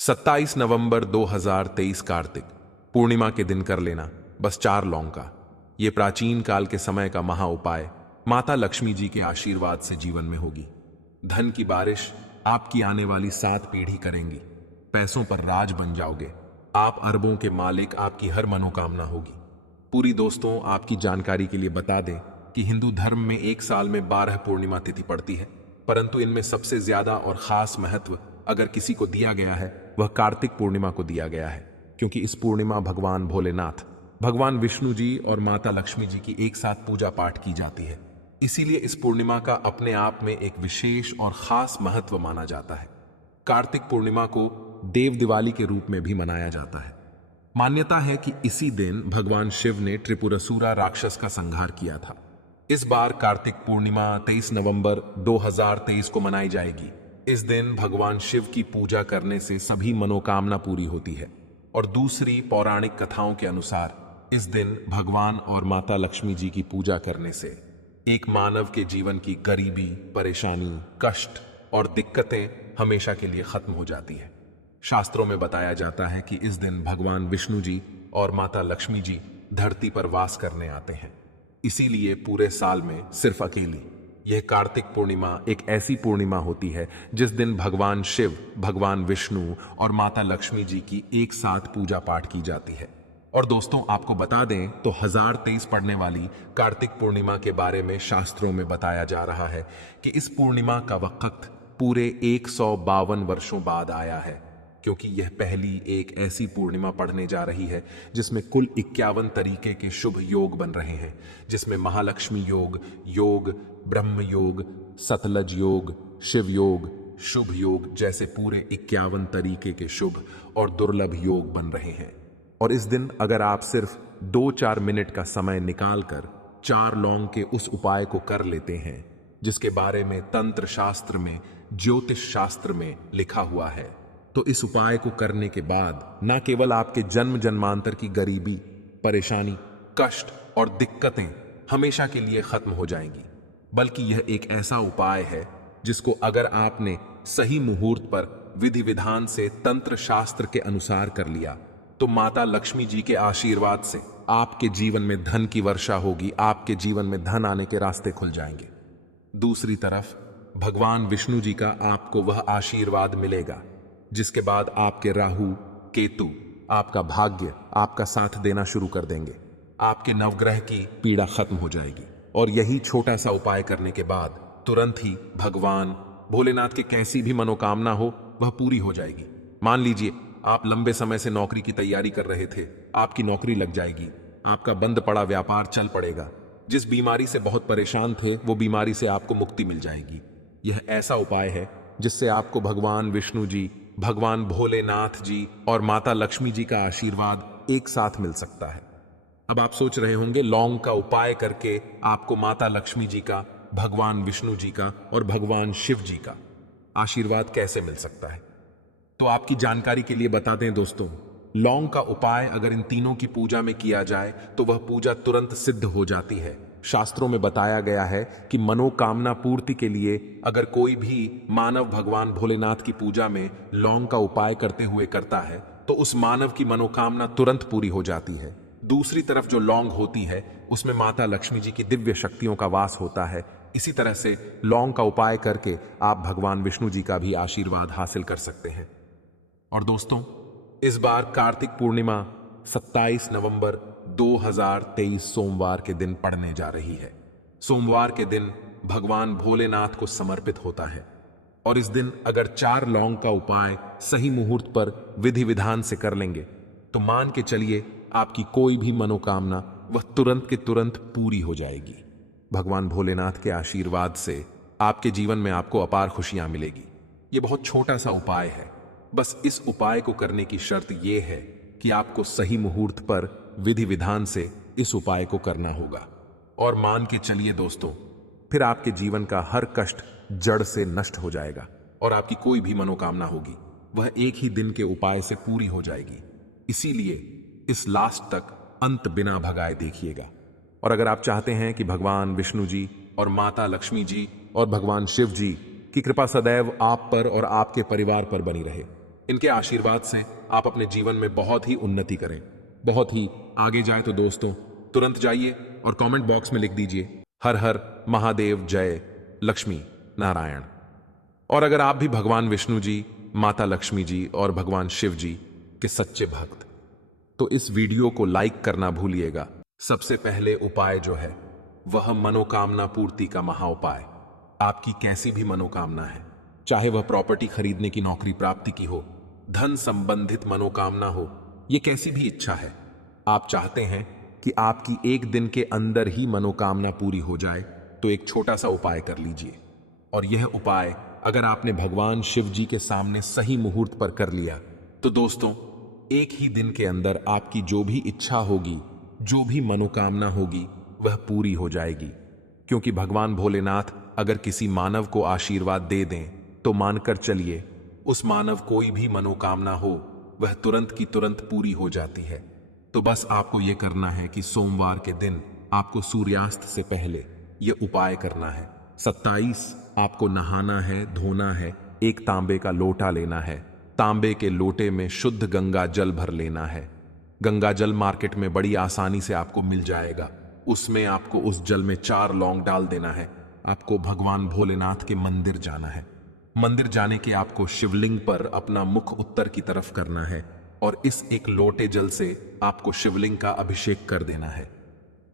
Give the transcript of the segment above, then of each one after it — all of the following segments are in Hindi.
27 नवंबर 2023 कार्तिक पूर्णिमा के दिन कर लेना बस 4 लौंग का। ये प्राचीन काल के समय का महा उपाय माता लक्ष्मी जी के आशीर्वाद से जीवन में होगी। धन की बारिश आपकी आने वाली 7 पीढ़ी करेंगी। पैसों पर राज बन जाओगे। आप अरबों के मालिक, आपकी हर मनोकामना होगी पूरी। दोस्तों, आपकी जानकारी के लिए बता दें कि हिंदू धर्म में एक साल में 12 पूर्णिमा तिथि पड़ती है, परंतु इनमें सबसे ज्यादा और खास महत्व अगर किसी को दिया गया है वह कार्तिक पूर्णिमा को दिया गया है, क्योंकि इस पूर्णिमा भगवान भोलेनाथ, भगवान विष्णु जी और माता लक्ष्मी जी की एक साथ पूजा पाठ की जाती है। इसीलिए इस पूर्णिमा का अपने आप में एक विशेष और खास महत्व माना जाता है। कार्तिक पूर्णिमा को देव दिवाली के रूप में भी मनाया जाता है। मान्यता है कि इसी दिन भगवान शिव ने त्रिपुरासुरा राक्षस का संहार किया था। इस बार कार्तिक पूर्णिमा 23 नवंबर 2023 को मनाई जाएगी। इस दिन भगवान शिव की पूजा करने से सभी मनोकामना पूरी होती है और दूसरी पौराणिक कथाओं के अनुसार इस दिन भगवान और माता लक्ष्मी जी की पूजा करने से एक मानव के जीवन की गरीबी, परेशानी, कष्ट और दिक्कतें हमेशा के लिए खत्म हो जाती है। शास्त्रों में बताया जाता है कि इस दिन भगवान विष्णु जी और माता लक्ष्मी जी धरती पर वास करने आते हैं। इसीलिए पूरे साल में सिर्फ अकेली यह कार्तिक पूर्णिमा एक ऐसी पूर्णिमा होती है जिस दिन भगवान शिव, भगवान विष्णु और माता लक्ष्मी जी की एक साथ पूजा पाठ की जाती है। और दोस्तों, आपको बता दें तो 1023 पड़ने वाली कार्तिक पूर्णिमा के बारे में शास्त्रों में बताया जा रहा है कि इस पूर्णिमा का वक्त पूरे 152 वर्षों बाद आया है, क्योंकि यह पहली एक ऐसी पूर्णिमा पड़ने जा रही है जिसमें कुल 51 तरीके के शुभ योग बन रहे हैं, जिसमें महालक्ष्मी योग, ब्रह्म योग, सतलज योग, शिव योग, शुभ योग जैसे पूरे 51 तरीके के शुभ और दुर्लभ योग बन रहे हैं। और इस दिन अगर आप सिर्फ 2-4 मिनट का समय निकालकर 4 लौंग के उस उपाय को कर लेते हैं जिसके बारे में तंत्र शास्त्र में, ज्योतिष शास्त्र में लिखा हुआ है, तो इस उपाय को करने के बाद न केवल आपके जन्म जन्मांतर की गरीबी, परेशानी, कष्ट और दिक्कतें हमेशा के लिए खत्म हो जाएंगी, बल्कि यह एक ऐसा उपाय है जिसको अगर आपने सही मुहूर्त पर विधि विधान से तंत्र शास्त्र के अनुसार कर लिया तो माता लक्ष्मी जी के आशीर्वाद से आपके जीवन में धन की वर्षा होगी। आपके जीवन में धन आने के रास्ते खुल जाएंगे। दूसरी तरफ भगवान विष्णु जी का आपको वह आशीर्वाद मिलेगा जिसके बाद आपके राहु, केतु आपका भाग्य, आपका साथ देना शुरू कर देंगे। आपके नवग्रह की पीड़ा खत्म हो जाएगी और यही छोटा सा उपाय करने के बाद तुरंत ही भगवान भोलेनाथ के कैसी भी मनोकामना हो वह पूरी हो जाएगी। मान लीजिए आप लंबे समय से नौकरी की तैयारी कर रहे थे, आपकी नौकरी लग जाएगी। आपका बंद पड़ा व्यापार चल पड़ेगा। जिस बीमारी से बहुत परेशान थे वो बीमारी से आपको मुक्ति मिल जाएगी। यह ऐसा उपाय है जिससे आपको भगवान विष्णु जी, भगवान भोलेनाथ जी और माता लक्ष्मी जी का आशीर्वाद एक साथ मिल सकता है। अब आप सोच रहे होंगे लौंग का उपाय करके आपको माता लक्ष्मी जी का, भगवान विष्णु जी का और भगवान शिव जी का आशीर्वाद कैसे मिल सकता है। तो आपकी जानकारी के लिए बता दें दोस्तों, लौंग का उपाय अगर इन तीनों की पूजा में किया जाए तो वह पूजा तुरंत सिद्ध हो जाती है। शास्त्रों में बताया गया है कि मनोकामना पूर्ति के लिए अगर कोई भी मानव भगवान भोलेनाथ की पूजा में लौंग का उपाय करते हुए करता है तो उस मानव की मनोकामना तुरंत पूरी हो जाती है। दूसरी तरफ जो लौंग होती है उसमें माता लक्ष्मी जी की दिव्य शक्तियों का वास होता है। इसी तरह से लौंग का उपाय करके आप भगवान विष्णु जी का भी आशीर्वाद हासिल कर सकते हैं। और दोस्तों, इस बार कार्तिक पूर्णिमा 27 नवंबर 2023 सोमवार के दिन पड़ने जा रही है। सोमवार के दिन भगवान भोलेनाथ को समर्पित होता है और इस दिन अगर 4 लौंग का उपाय सही मुहूर्त पर विधि विधान से कर लेंगे तो मान के चलिए आपकी कोई भी मनोकामना वह तुरंत के तुरंत पूरी हो जाएगी। भगवान भोलेनाथ के आशीर्वाद से आपके जीवन में आपको अपार खुशियां मिलेगी। यह बहुत छोटा सा उपाय है। बस इस उपाय को करने की शर्त यह है कि आपको सही मुहूर्त पर विधि विधान से इस उपाय को करना होगा। और मान के चलिए दोस्तों, फिर आपके जीवन का हर कष्ट जड़ से नष्ट हो जाएगा और आपकी कोई भी मनोकामना होगी वह एक ही दिन के उपाय से पूरी हो जाएगी। इसीलिए इस लास्ट तक अंत बिना भगाए देखिएगा। और अगर आप चाहते हैं कि भगवान विष्णु जी और माता लक्ष्मी जी और भगवान शिव जी की कृपा सदैव आप पर और आपके परिवार पर बनी रहे, इनके आशीर्वाद से आप अपने जीवन में बहुत ही उन्नति करें, बहुत ही आगे जाए। तो दोस्तों तुरंत जाइए और कमेंट बॉक्स में लिख दीजिए हर हर महादेव, जय लक्ष्मी नारायण। और अगर आप भी भगवान विष्णु जी, माता लक्ष्मी जी और भगवान शिव जी के सच्चे भक्त, तो इस वीडियो को लाइक करना भूलिएगा। सबसे पहले उपाय जो है वह मनोकामना पूर्ति का महा उपाय। आपकी कैसी भी मनोकामना है, चाहे वह प्रॉपर्टी खरीदने की नौकरी प्राप्ति की हो, धन संबंधित मनोकामना हो, ये कैसी भी इच्छा है, आप चाहते हैं कि आपकी एक दिन के अंदर ही मनोकामना पूरी हो जाए, तो एक छोटा सा उपाय कर लीजिए। और यह उपाय अगर आपने भगवान शिव जी के सामने सही मुहूर्त पर कर लिया, तो दोस्तों एक ही दिन के अंदर आपकी जो भी इच्छा होगी, जो भी मनोकामना होगी, वह पूरी हो जाएगी। क्योंकि भगवान भोलेनाथ अगर किसी मानव को आशीर्वाद दे दें, तो मानकर चलिए उस मानव कोई भी मनोकामना हो वह तुरंत की तुरंत पूरी हो जाती है। तो बस आपको यह करना है कि सोमवार के दिन आपको सूर्यास्त से पहले यह उपाय करना है। 27 आपको नहाना है, धोना है, एक तांबे का लोटा लेना है, तांबे के लोटे में शुद्ध गंगा जल भर लेना है। गंगा जल मार्केट में बड़ी आसानी से आपको मिल जाएगा। उसमें आपको उस जल में 4 लौंग डाल देना है। आपको भगवान भोलेनाथ के मंदिर जाना है। मंदिर जाने के आपको शिवलिंग पर अपना मुख उत्तर की तरफ करना है और इस एक लोटे जल से आपको शिवलिंग का अभिषेक कर देना है।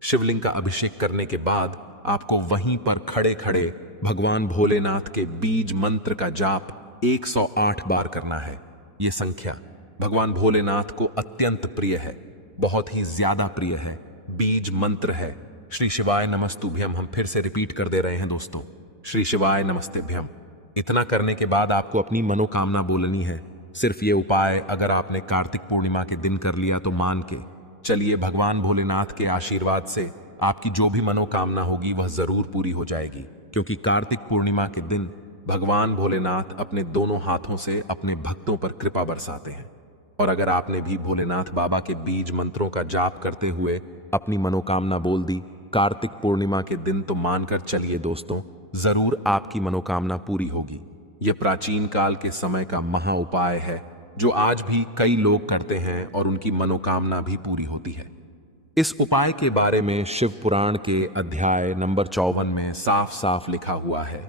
शिवलिंग का अभिषेक करने के बाद आपको वहीं पर खड़े खड़े भगवान भोलेनाथ के बीज मंत्र का जाप 108 बार करना है। यह संख्या भगवान भोलेनाथ को अत्यंत प्रिय है, बहुत ही ज्यादा प्रिय है। बीज मंत्र है श्री शिवाय नमस्तुभ्यम। हम फिर से रिपीट कर दे रहे हैं दोस्तों, श्री शिवाय नमस्तेभ्यम। इतना करने के बाद आपको अपनी मनोकामना बोलनी है। सिर्फ ये उपाय अगर आपने कार्तिक पूर्णिमा के दिन कर लिया तो मान के चलिए भगवान भोलेनाथ के आशीर्वाद से आपकी जो भी मनोकामना होगी वह जरूर पूरी हो जाएगी। क्योंकि कार्तिक पूर्णिमा के दिन भगवान भोलेनाथ अपने दोनों हाथों से अपने भक्तों पर कृपा बरसाते हैं। और अगर आपने भी भोलेनाथ बाबा के बीज मंत्रों का जाप करते हुए अपनी मनोकामना बोल दी कार्तिक पूर्णिमा के दिन, तो मानकर चलिए दोस्तों जरूर आपकी मनोकामना पूरी होगी। यह प्राचीन काल के समय का महा उपाय है जो आज भी कई लोग करते हैं और उनकी मनोकामना भी पूरी होती है। इस उपाय के बारे में शिव पुराण के अध्याय नंबर 54 में साफ साफ लिखा हुआ है।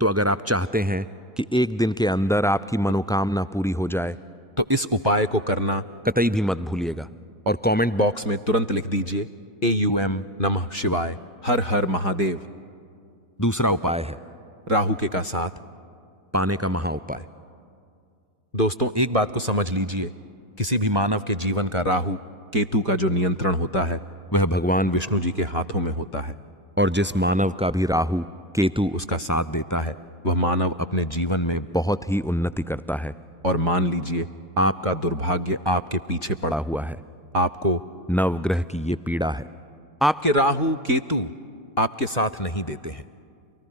तो अगर आप चाहते हैं कि एक दिन के अंदर आपकी मनोकामना पूरी हो जाए, तो इस उपाय को करना कतई भी मत भूलिएगा। और कमेंट बॉक्स में तुरंत लिख दीजिए AUM नमः शिवाय, हर हर महादेव। दूसरा उपाय है राहु के का साथ पाने का महा उपाय। दोस्तों एक बात को समझ लीजिए, किसी भी मानव के जीवन का राहु केतु का जो नियंत्रण होता है वह भगवान विष्णु जी के हाथों में होता है। और जिस मानव का भी राहु केतु उसका साथ देता है, वह मानव अपने जीवन में बहुत ही उन्नति करता है। और मान लीजिए आपका दुर्भाग्य आपके पीछे पड़ा हुआ है, आपको नवग्रह की ये पीड़ा है, आपके राहु केतु आपके साथ नहीं देते हैं।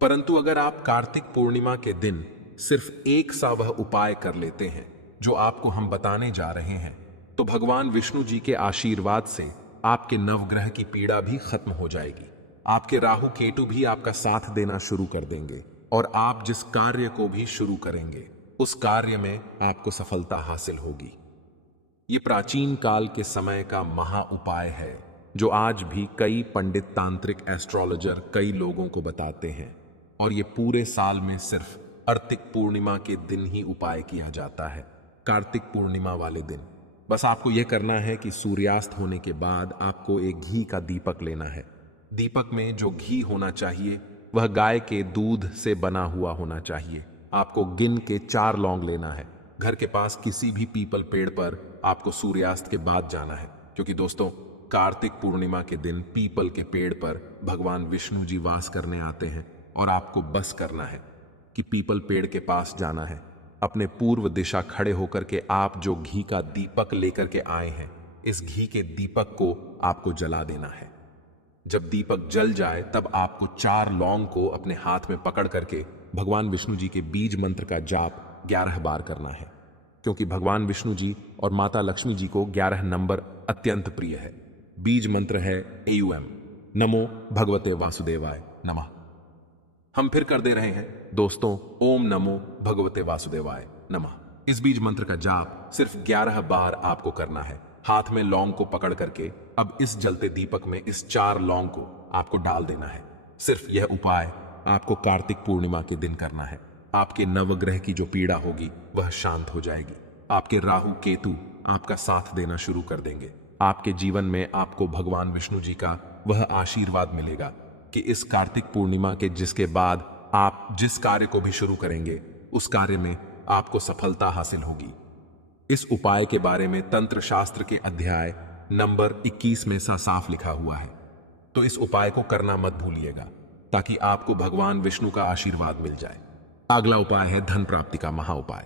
परंतु अगर आप कार्तिक पूर्णिमा के दिन सिर्फ एक सा वह उपाय कर लेते हैं जो आपको हम बताने जा रहे हैं, तो भगवान विष्णु जी के आशीर्वाद से आपके नवग्रह की पीड़ा भी खत्म हो जाएगी। आपके राहु केतु भी आपका साथ देना शुरू कर देंगे और आप जिस कार्य को भी शुरू करेंगे उस कार्य में आपको सफलता हासिल होगी। ये प्राचीन काल के समय का महा उपाय है जो आज भी कई पंडित, तांत्रिक, एस्ट्रोलॉजर कई लोगों को बताते हैं। और ये पूरे साल में सिर्फ कार्तिक पूर्णिमा के दिन ही उपाय किया जाता है, कार्तिक पूर्णिमा वाले दिन। बस आपको यह करना है कि सूर्यास्त होने के बाद आपको एक घी का दीपक लेना है। दीपक में जो घी होना चाहिए वह गाय के दूध से बना हुआ होना चाहिए। आपको गिन के 4 लौंग लेना है। घर के पास किसी भी पीपल पेड़ पर आपको सूर्यास्त के बाद जाना है, क्योंकि दोस्तों कार्तिक पूर्णिमा के दिन पीपल के पेड़ पर भगवान विष्णु जी वास करने आते हैं। और आपको बस करना है कि पीपल पेड़ के पास जाना है। अपने पूर्व दिशा खड़े होकर के आप जो घी का दीपक लेकर के आए हैं, इस घी के दीपक को आपको जला देना है। जब दीपक जल जाए तब आपको 4 लौंग को अपने हाथ में पकड़ करके भगवान विष्णु जी के बीज मंत्र का जाप 11 बार करना है। क्योंकि भगवान विष्णु जी और माता लक्ष्मी जी को 11 नंबर अत्यंत प्रिय है। बीज मंत्र है AUM नमो भगवते वासुदेवाय नमः। हम फिर कर दे रहे हैं दोस्तों, ओम नमो भगवते वासुदेवाय नमः। इस बीज मंत्र का जाप सिर्फ 11 बार आपको करना है। हाथ में लौंग को पकड़ करके अब इस जलते दीपक में इस 4 लौंग को आपको डाल देना है। सिर्फ यह उपाय आपको कार्तिक पूर्णिमा के दिन करना है। आपके नवग्रह की जो पीड़ा होगी वह शांत हो जाएगी। आपके राहु केतु आपका साथ देना शुरू कर देंगे। आपके जीवन में आपको भगवान विष्णु जी का वह आशीर्वाद मिलेगा कि इस कार्तिक पूर्णिमा के जिसके बाद आप जिस कार्य को भी शुरू करेंगे उस कार्य में आपको सफलता हासिल होगी। इस उपाय के बारे में तंत्र शास्त्र के अध्याय नंबर 21 में साफ लिखा हुआ है। तो इस उपाय को करना मत भूलिएगा ताकि आपको भगवान विष्णु का आशीर्वाद मिल जाए। अगला उपाय है धन प्राप्ति का महा उपाय।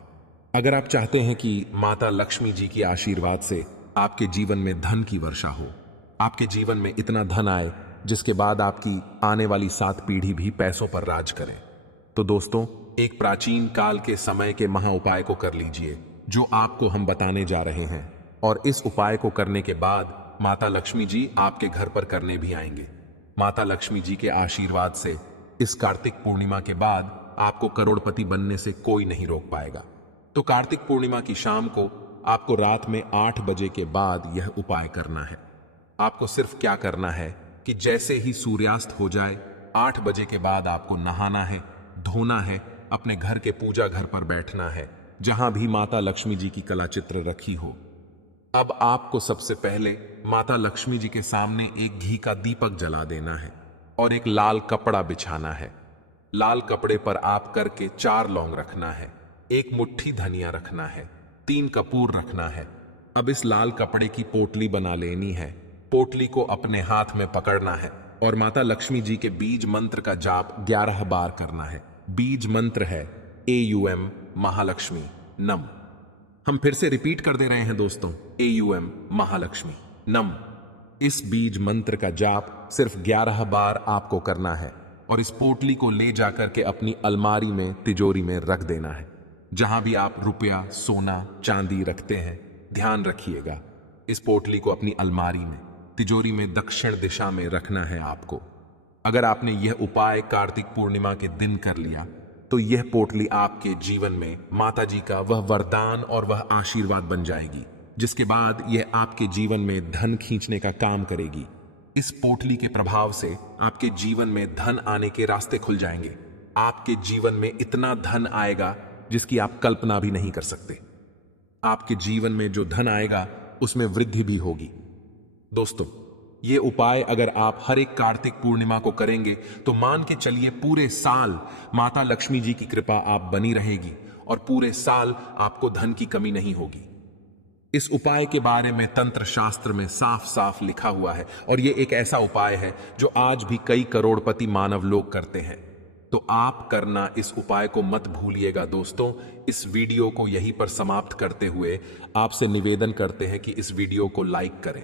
अगर आप चाहते हैं कि माता लक्ष्मी जी के आशीर्वाद से आपके जीवन में धन की वर्षा हो, आपके जीवन में इतना धन आए जिसके बाद आपकी आने वाली 7 पीढ़ी भी पैसों पर राज करें, तो दोस्तों एक प्राचीन काल के समय के महा उपाय को कर लीजिए जो आपको हम बताने जा रहे हैं। और इस उपाय को करने के बाद माता लक्ष्मी जी आपके घर पर करने भी आएंगे। माता लक्ष्मी जी के आशीर्वाद से इस कार्तिक पूर्णिमा के बाद आपको करोड़पति बनने से कोई नहीं रोक पाएगा। तो कार्तिक पूर्णिमा की शाम को आपको रात में 8 बजे के बाद यह उपाय करना है। आपको सिर्फ क्या करना है कि जैसे ही सूर्यास्त हो जाए 8 बजे के बाद आपको नहाना है, धोना है, अपने घर के पूजा घर पर बैठना है जहां भी माता लक्ष्मी जी की कला चित्र रखी हो। अब आपको सबसे पहले माता लक्ष्मी जी के सामने एक घी का दीपक जला देना है और एक लाल कपड़ा बिछाना है। लाल कपड़े पर आप करके 4 लौंग रखना है, 1 मुट्ठी धनिया रखना है, 3 कपूर रखना है। अब इस लाल कपड़े की पोटली बना लेनी है। पोटली को अपने हाथ में पकड़ना है और माता लक्ष्मी जी के बीज मंत्र का जाप 11 बार करना है। बीज मंत्र है AUM महालक्ष्मी नम। हम फिर से रिपीट कर दे रहे हैं दोस्तों, AUM महालक्ष्मी नम। इस बीज मंत्र का जाप सिर्फ 11 बार आपको करना है और इस पोटली को ले जाकर के अपनी अलमारी में, तिजोरी में रख देना है। जहां भी आप रुपया, सोना, चांदी रखते हैं, ध्यान रखिएगा इस पोटली को अपनी अलमारी में, तिजोरी में दक्षिण दिशा में रखना है आपको। अगर आपने यह उपाय कार्तिक पूर्णिमा के दिन कर लिया तो यह पोटली आपके जीवन में माता जी का वह वरदान और वह आशीर्वाद बन जाएगी, जिसके बाद यह आपके जीवन में धन खींचने का काम करेगी। इस पोटली के प्रभाव से आपके जीवन में धन आने के रास्ते खुल जाएंगे। आपके जीवन में इतना धन आएगा जिसकी आप कल्पना भी नहीं कर सकते। आपके जीवन में जो धन आएगा उसमें वृद्धि भी होगी। दोस्तों ये उपाय अगर आप हर एक कार्तिक पूर्णिमा को करेंगे तो मान के चलिए पूरे साल माता लक्ष्मी जी की कृपा आप बनी रहेगी और पूरे साल आपको धन की कमी नहीं होगी। इस उपाय के बारे में तंत्र शास्त्र में साफ साफ लिखा हुआ है और यह एक ऐसा उपाय है जो आज भी कई करोड़पति मानव लोग करते हैं। तो आप करना इस उपाय को मत भूलिएगा दोस्तों। इस वीडियो को यहीं पर समाप्त करते हुए आपसे निवेदन करते हैं कि इस वीडियो को लाइक करें।